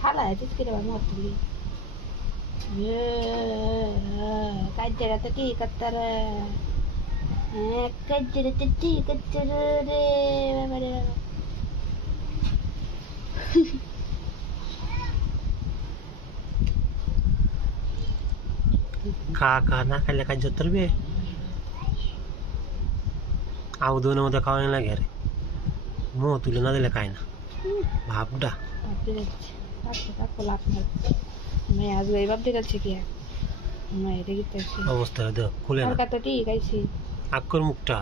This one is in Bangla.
ফালা চিৎকে দেবার মত তুলি কাজটা তো ঠিক করতার কাজটা তো ঠিক করতার রে বাবা রে বাবা খা না খাইলে কাজ ধরবে আউদনের মধ্যে খাওয়ানো লাগে রে মুখ তুলে না দিলে খায় না ভাবটা অবস্থা দেখ খুলে না ঠিক আছে আক্কর মুখটা